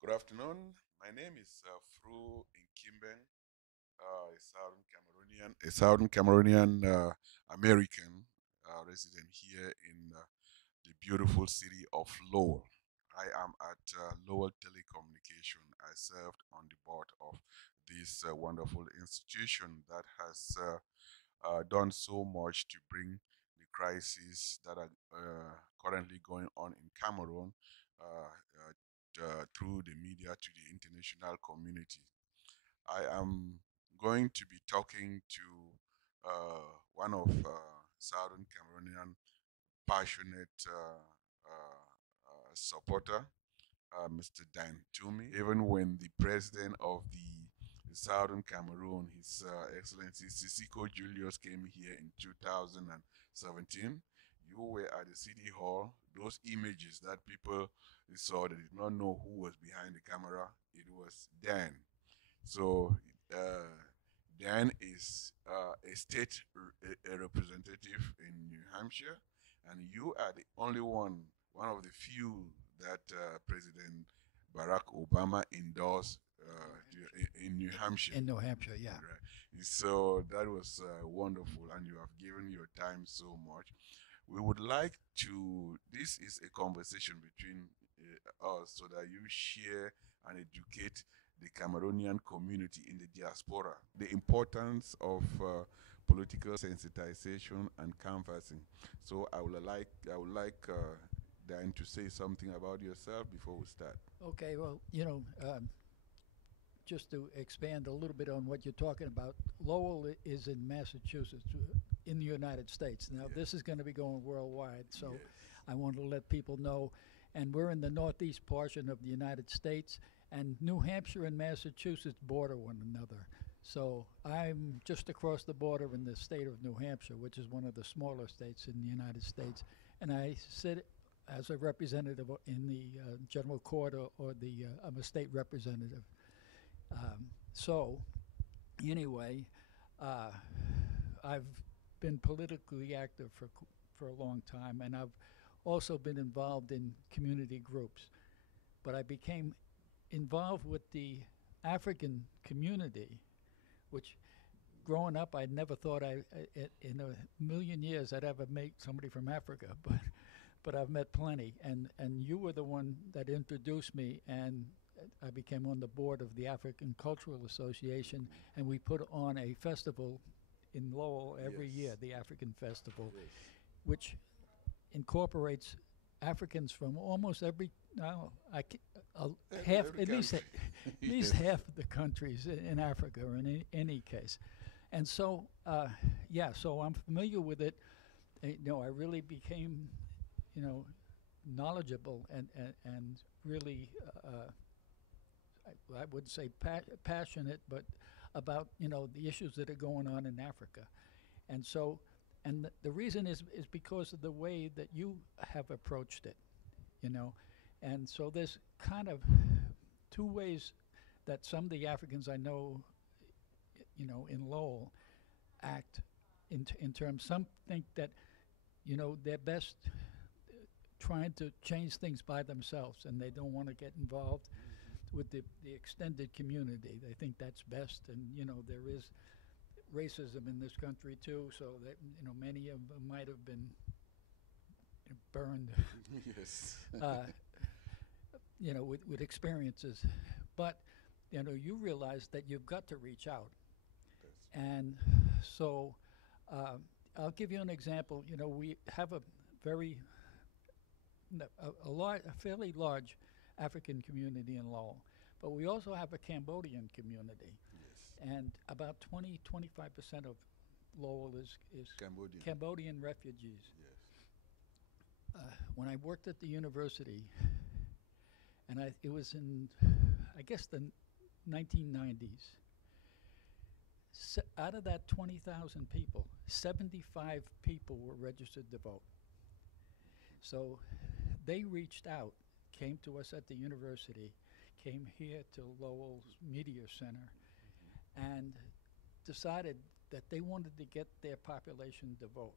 Good afternoon. My name is Fru Nkimbeng, a Southern Cameroonian American resident here in the beautiful city of Lowell. I am at Lowell Telecommunication. I served on the board of this wonderful institution that has done so much to bring the crises that are currently going on in Cameroon through the media to the international community. I am going to be talking to one of Southern Cameroonian passionate supporter, Mr. Dan Toomey. Even when the president of the Southern Cameroon, His Excellency Sisiko Julius, came here in 2017, you were at the city hall. Those images that people saw, they did not know who was behind the camera. It was Dan. So uh, Dan is a state a representative in New Hampshire, and you are the only one of the few that President Barack Obama endorsed in New Hampshire. In New Hampshire, yeah. Right. So that was wonderful, and you have given your time so much. We would like to, this is a conversation between us so that you share and educate the Cameroonian community in the diaspora, the importance of political sensitization and canvassing. So I would like Dan to say something about yourself before we start. Okay, well, just to expand a little bit on what you're talking about, Lowell is in Massachusetts, in the United States. Now, Yes. this is going to be going worldwide, so Yes. I want to let people know. And we're in the northeast portion of the United States, and New Hampshire and Massachusetts border one another. So I'm just across the border in the state of New Hampshire, which is one of the smaller states in the United States, and I sit as a representative in the general court, or I'm a state representative. So, anyway, uh, I've been politically active for a long time, and I've also been involved in community groups. But I became involved with the African community, which growing up I never thought in a million years I'd ever meet somebody from Africa, but I've met plenty, and you were the one that introduced me, and I became on the board of the African Cultural Association, and we put on a festival in Lowell every Yes. year, the African Festival, Yes. which incorporates Africans from almost every no, I ca- half Every at least country. at least Yes. half of the countries in Africa, or in any case, and so yeah, so I'm familiar with it. I really became you know knowledgeable and really I would say passionate, but about the issues that are going on in Africa, and so and the reason is because of the way that you have approached it, you know, and so there's kind of two ways that some of the Africans I know, in Lowell, act in terms. Some think that they're best trying to change things by themselves, and they don't want to get involved with the extended community. They think that's best, and there is racism in this country too, so that many of them might have been burned, Yes. uh, with experiences. But you realize that you've got to reach out, and so I'll give you an example. We have a very a fairly large African community in Lowell, but we also have a Cambodian community, Yes. and about 20-25% of Lowell is Cambodia. Cambodian refugees. Yes. When I worked at the university, and it was in, I guess, the 1990s, out of that 20,000 people, 75 people were registered to vote. So they reached out, came to us at the university, came here to Lowell's Media Center, and decided that they wanted to get their population to vote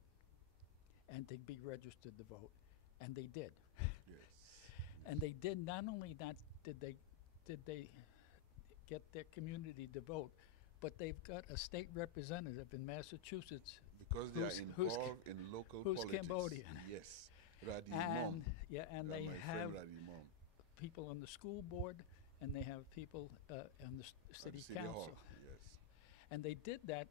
and to be registered to vote. And they did. Yes. And they did, not only that did they get their community to vote, but they've got a state representative in Massachusetts Because they are who's involved in local who's politics. Cambodian. Yes. Radi And Imam. yeah, and Yeah, they my have friend Radi Imam. people on the school board, and they have people on the At city City Hall. council. Yes. And they did that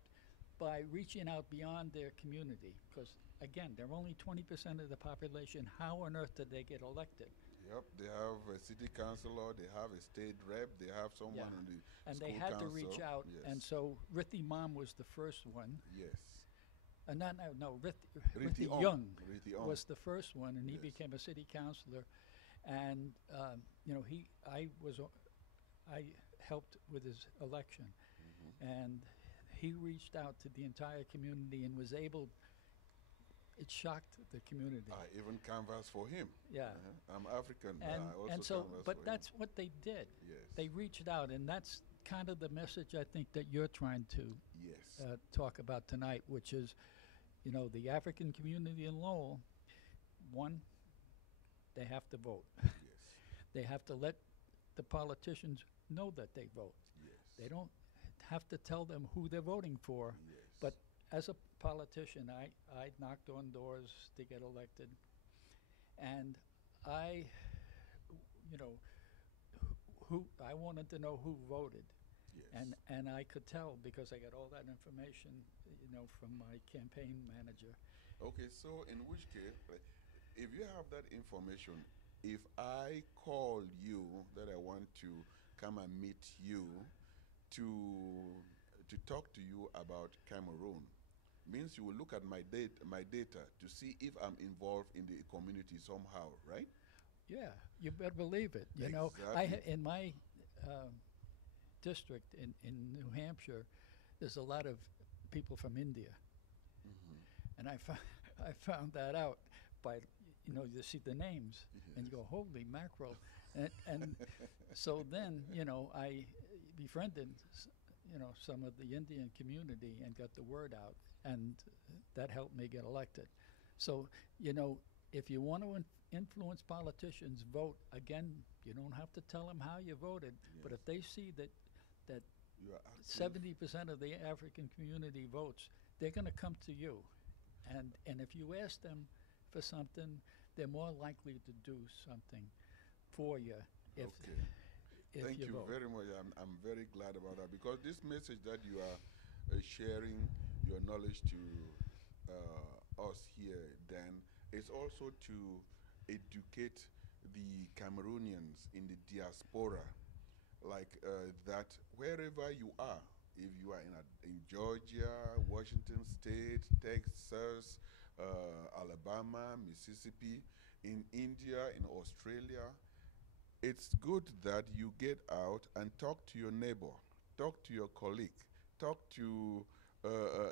by reaching out beyond their community, because again, they're only 20% of the population. How on earth did they get elected? Yep, they have a city councilor, they have a state rep, they have someone Yeah. on the And school they had council. to reach out, Yes. and so Rithi Mom was the first one. Yes. No, Rithi Rithi Ong. Young Rithi Ong. was the first one, and he Yes. became a city councilor. And I helped with his election, and he reached out to the entire community and was able. It shocked the community. I even canvassed for him. Yeah. I'm African. but and I also and so, canvassed but for that's what they did. him. Yes. They reached out, and that's kind of the message I think that you're trying to Yes. talk about tonight, which is, the African community in Lowell. One, they have to vote. Yes. They have to let the politicians know that they vote. Yes. They don't have to tell them who they're voting for. Yes. But as a politician, I knocked on doors to get elected, and I, I wanted to know who voted, Yes. and I could tell because I got all that information, from my campaign manager. Okay, so in which case, if you have that information, if I call you that I want to come and meet you to talk to you about Cameroon, means you will look at my data to see if I'm involved in the community somehow, right? Yeah, you better believe it. Exactly. In my district in New Hampshire, there's a lot of people from India, and I found that out by you see the names and you go, holy mackerel, and so then I befriended some of the Indian community and got the word out, and that helped me get elected. So if you want to influence politicians, vote. Again, you don't have to tell them how you voted, but if they see that You are active. 70% of the African community votes, they're going to come to you. And if you ask them for something, they're more likely to do something for you if, Okay. if Thank you vote. very much. I'm very glad about that because this message that you are sharing your knowledge to us here, Dan, is also to educate the Cameroonians in the diaspora, like that wherever you are, if you are in Georgia, Washington State, Texas, Alabama, Mississippi, in India, in Australia, it's good that you get out and talk to your neighbor, talk to your colleague, talk to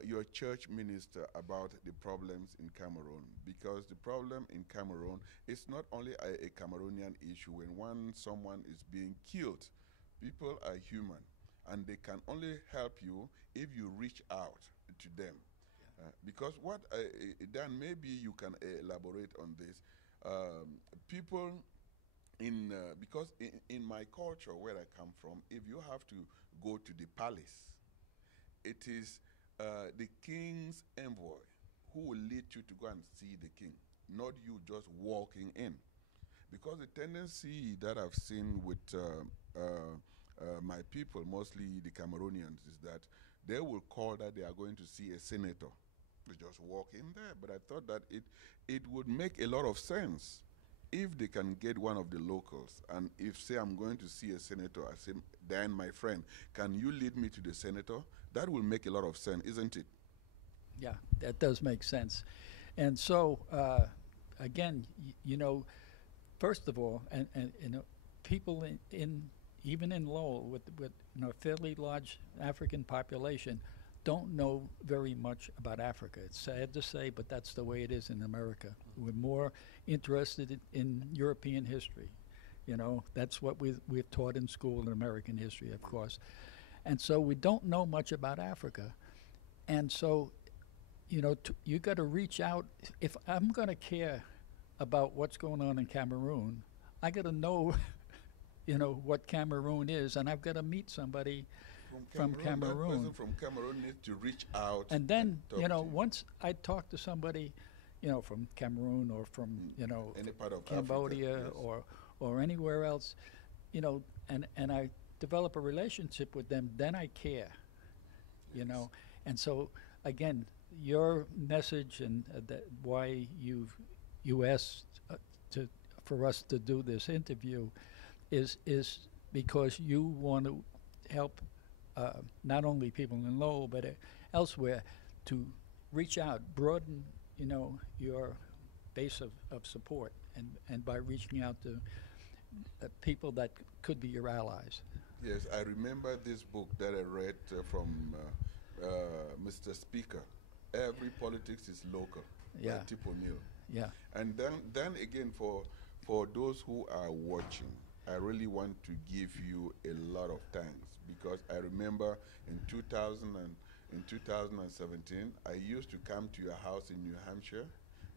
your church minister about the problems in Cameroon, because the problem in Cameroon is not only a Cameroonian issue. When someone is being killed, people are human, and they can only help you if you reach out to them. Because what, Dan, maybe you can elaborate on this. People because in my culture where I come from, if you have to go to the palace, it is the king's envoy who will lead you to go and see the king, not you just walking in. Because the tendency that I've seen with my people, mostly the Cameroonians, is that they will call that they are going to see a senator. They just walk in there. But I thought that it would make a lot of sense if they can get one of the locals, and if, say, I'm going to see a senator, I say, Dan, my friend, can you lead me to the senator? That will make a lot of sense, isn't it? Yeah, that does make sense. And so, again, first of all, and people in even in Lowell with a fairly large African population, don't know very much about Africa. It's sad to say, but that's the way it is in America. We're more interested in European history. You know, that's what we're taught in school in American history, of course. And so we don't know much about Africa. And so, you know, you got to reach out. If I'm going to care about what's going on in Cameroon, I got to know, you know, what Cameroon is, and I've got to meet somebody from That Cameroon. person from Cameroon needs to reach out And then, talk you know, to you. once I talk to somebody, you know, from Cameroon or from, you know, Any part of Cambodia Africa. Yes. or anywhere else, you know, and I develop a relationship with them, then I care, you know. And so again, your message and why you asked to for us to do this interview is because you want to help not only people in Lowell but elsewhere to reach out, broaden, you know, your base of support, and by reaching out to people that could be your allies. Yes, I remember this book that I read from Mr. Speaker. Every politics is local, by Yeah, Tip O'Neill. yeah, And then again, for those who are watching, I really want to give you a lot of thanks because I remember in 2000 and in 2017, I used to come to your house in New Hampshire.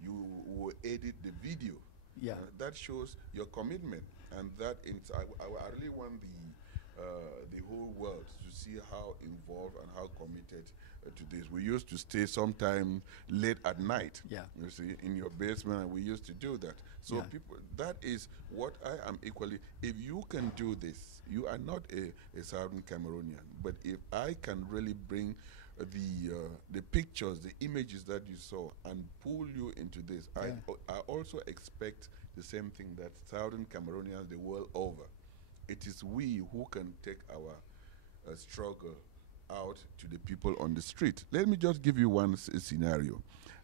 You will edit the video. yeah, That shows your commitment, and I really want the whole world to see how involved and how committed to this. We used to stay sometime late at night, yeah, you see, in your basement, and we used to do that. So yeah, people, that is what I am equally. If you can do this, you are not a Southern Cameroonian, but if I can really bring the pictures, the images that you saw, and pull you into this, yeah, I also expect the same thing that Southern Cameroonians the world over. It is we who can take our struggle out to the people on the street. Let me just give you one scenario.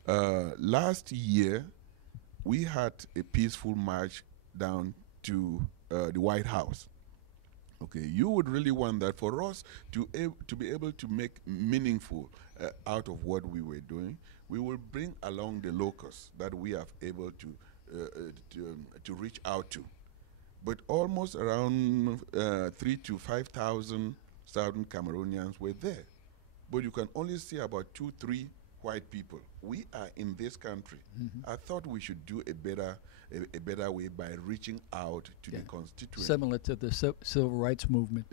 Last year, we had a peaceful march down to the White House. Okay, you would really want that for us to be able to make meaningful out of what we were doing. We will bring along the locals that we have able to reach out to, but almost around 3 to 5,000 Southern Cameroonians were there. But you can only see about 2, 3 white people. We are in this country. hmm I thought we should do a better way by reaching out to yeah. the constituents. Similar to the civil rights movement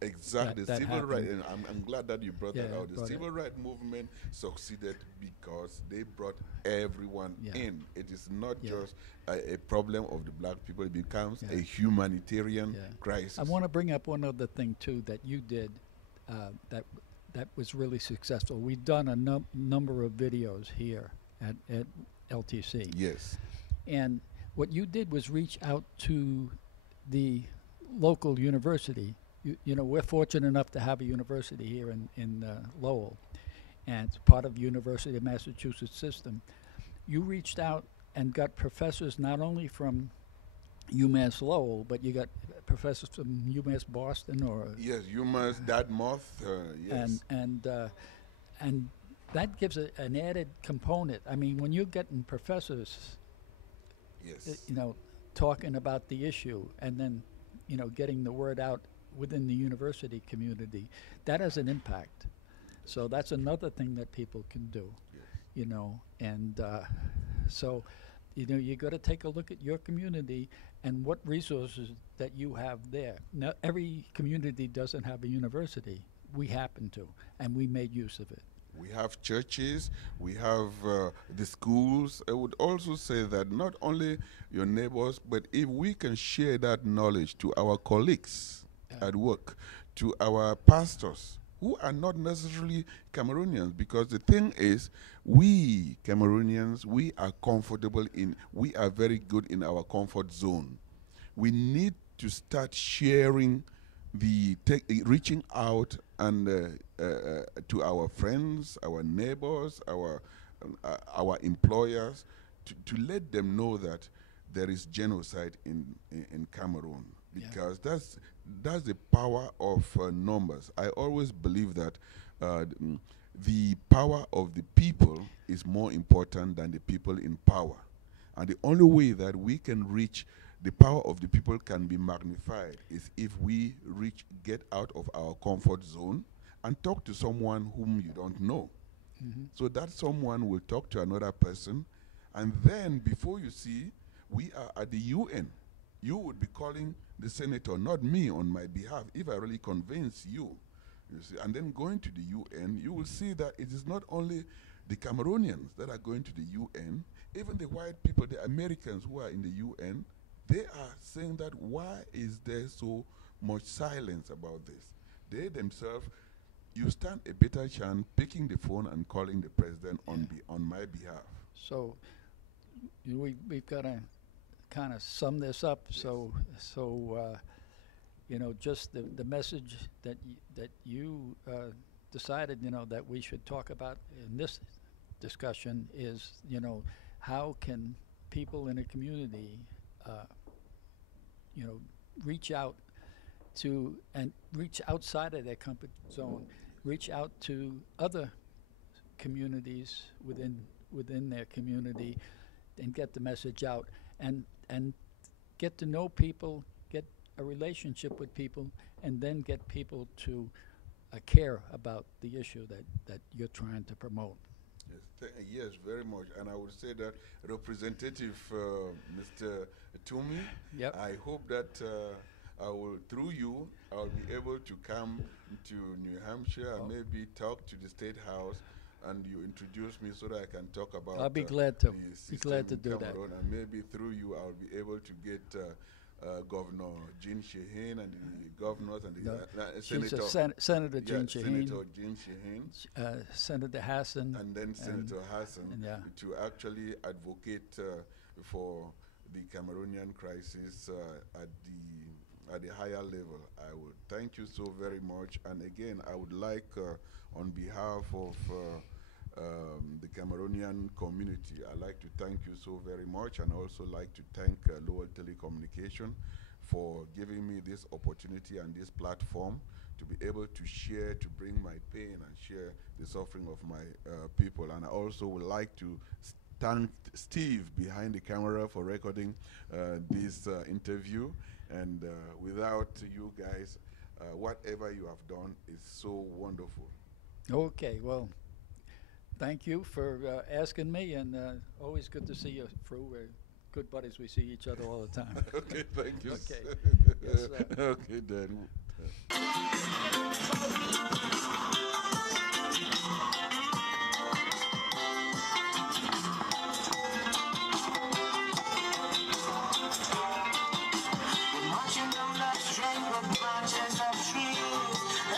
Exactly, that civil rights, happened. and I'm glad that you brought Yeah, that out. The brought it. civil rights movement succeeded because they brought everyone Yeah, in. It is not yeah, just a problem of the black people, it becomes yeah, a humanitarian yeah. crisis. I want to bring up one other thing too that you did that was really successful. We've done a number of videos here at LTC, Yes, and what you did was reach out to the local university. You know, we're fortunate enough to have a university here in Lowell, and it's part of the University of Massachusetts system. You reached out and got professors not only from UMass Lowell, but you got professors from UMass Boston or yes, you must, that moth, and yes, and that gives an added component. I mean, when you're getting professors, yes. you know, talking about the issue and then, you know, getting the word out within the university community, that has an impact. So that's another thing that people can do, Yes. you know, and so, you know, you got to take a look at your community and what resources that you have there. Now, every community doesn't have a university. We happen to, and we made use of it. We have churches, we have the schools. I would also say that not only your neighbors, but if we can share that knowledge to our colleagues Yeah, at work, to our pastors, who are not necessarily Cameroonians, because the thing is, we Cameroonians, we are very good in our comfort zone. We need to start sharing reaching out and to our friends, our neighbors, our employers, to let them know that there is genocide in Cameroon, yeah, because that's the power of numbers. I always believe that the power of the people is more important than the people in power. And the only way that we can reach the power of the people can be magnified is if we get out of our comfort zone and talk to someone whom you don't know. Hmm. So that someone will talk to another person, and then before you see, we are at the UN. You would be calling the senator, not me, on my behalf, if I really convince you. You see, and then going to the UN, you will see that it is not only the Cameroonians that are going to the UN, even the white people, the Americans who are in the UN, they are saying that why is there so much silence about this? They themselves, you stand a better chance picking the phone and calling the president Yeah. on my behalf. So we've got to kind of sum this up. Yes. So just the message that you decided, that we should talk about in this discussion is, how can people in a community, uh, you know, reach out to and reach outside of their comfort zone, reach out to other communities within their community, and get the message out, and get to know people, get a relationship with people, and then get people to care about the issue that you're trying to promote. Yes, yes, very much. And I would say that Representative Mr. Toomey, Yep. I hope that I will, through you, I'll be able to come to New Hampshire and Oh. maybe talk to the State House, and you introduce me so that I can talk about I'll be glad to. the Be system glad to in do that. Cameroon, and maybe through you I'll be able to get Governor Jean Shaheen and the governors and the No, She's Senator, Senator yeah, Jean Shaheen, Senator Jean Shaheen, Senator Hassan, and then Senator Hassan and yeah. to actually advocate for the Cameroonian crisis at the higher level. I would thank you so very much, and again, I would like, on behalf of the Cameroonian community, I'd like to thank you so very much, and also like to thank Lowell Telecommunication for giving me this opportunity and this platform to be able to share, to bring my pain and share the suffering of my people. And I also would like to thank Steve behind the camera for recording this interview. And without you guys, whatever you have done is so wonderful. Okay, well, thank you for asking me, and always good to see you, Fru. We're good buddies. We see each other all the time. Okay, thank you. Okay. sir. Yes, sir. Okay, then. Marching down that string of branches of trees,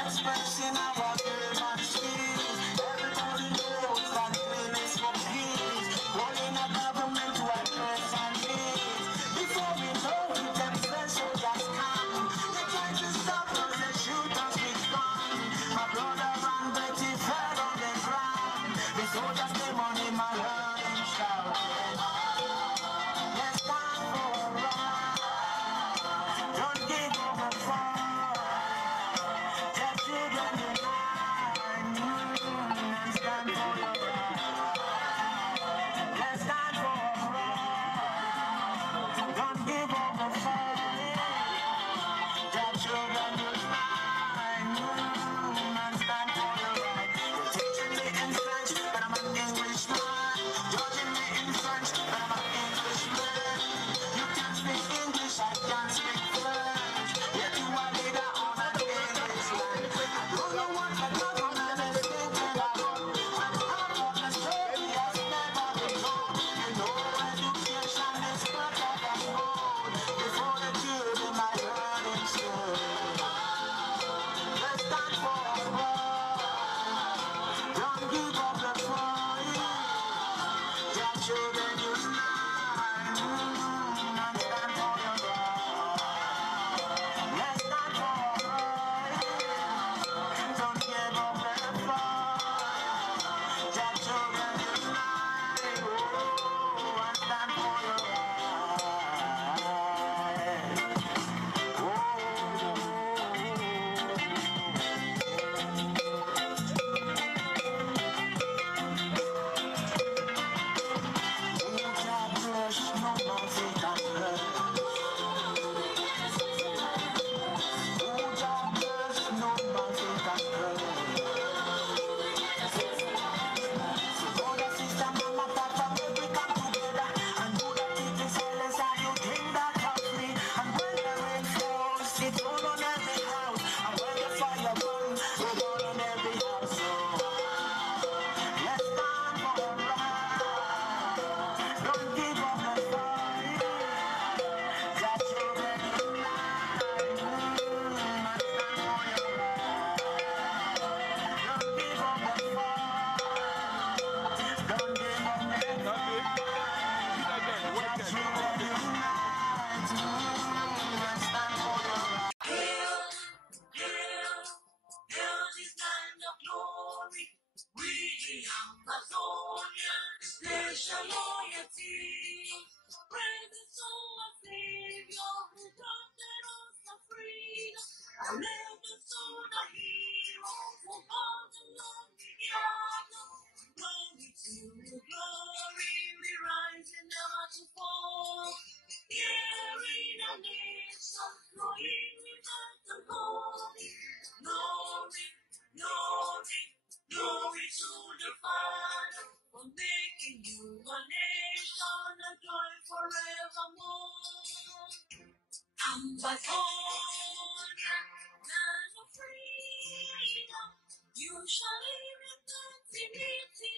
expressing our human skills. Everybody knows that dream is for peace, calling a government to address our needs. Before we know it, them French soldiers come. They try to stop us, they shoot us with guns. My brother and Betty fell on the ground. The soldiers came on him and heard him shout. Let's stand for right. Don't give up the fight. Just children unite. And stand for your right. Let's stand for right. Don't give up the fight. Just children unite. And stand for your right. You're teaching me in French, but I'm an Englishman. Judging me in French, but I'm an Englishman. You can speak English, I can speak French. Yet you are leader on an English land. I don't know what the government is thinking about. When half of the story has never been told. You know education is better than gold. Before the children might learn in school. Let's stand for right. Don't give up the fight. Your children unite. And stand for your right. Let's stand for right. Don't give up the fight. Your children unite. Oh, and stand for your right. Oh. loyalty. Praise the soul of Savior who granted us the freedom. Never saw the hero who all the love together. Glory to glory, we rise and never to fall. Here in a nation, flowing with the glory. Glory, glory, glory to the Father for making you a nation, a joy forevermore. Ambassador, land of freedom, you shall live in the dignity